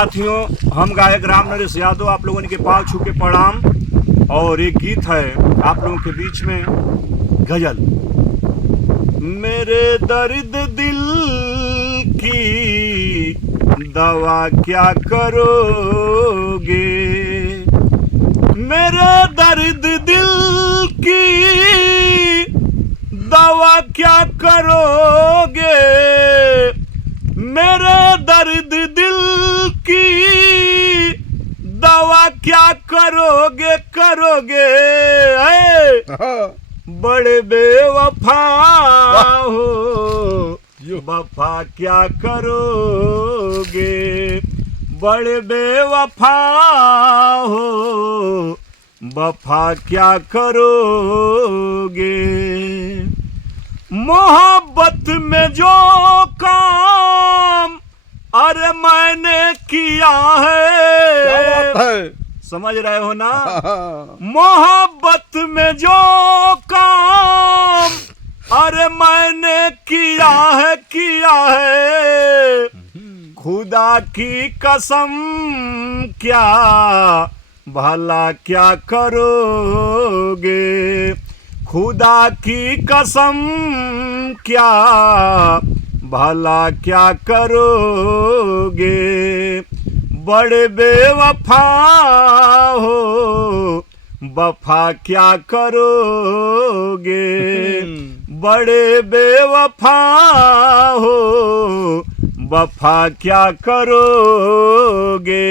साथियों, हम गायक राम नरेश यादव आप लोगों के पाँव छू के प्रणाम। और एक गीत है आप लोगों के बीच में, गजल। मेरे दर्द दिल की दवा क्या करोगे, मेरे दर्द दिल की दवा क्या करोगे, मेरे दर्द दिल की दवा क्या करोगे करोगे बड़े बेवफा हो, वफा क्या करोगे, बड़े बेवफा हो, वफा क्या करोगे। मोहब्बत में जो काम अरे मैंने किया है, समझ रहे हो ना। मोहब्बत में जो काम अरे मैंने किया है, खुदा की कसम क्या भला क्या करोगे, खुदा की कसम क्या भला क्या करोगे, बड़े बेवफा हो, वफा क्या करोगे, बड़े बेवफा हो, वफा क्या करोगे।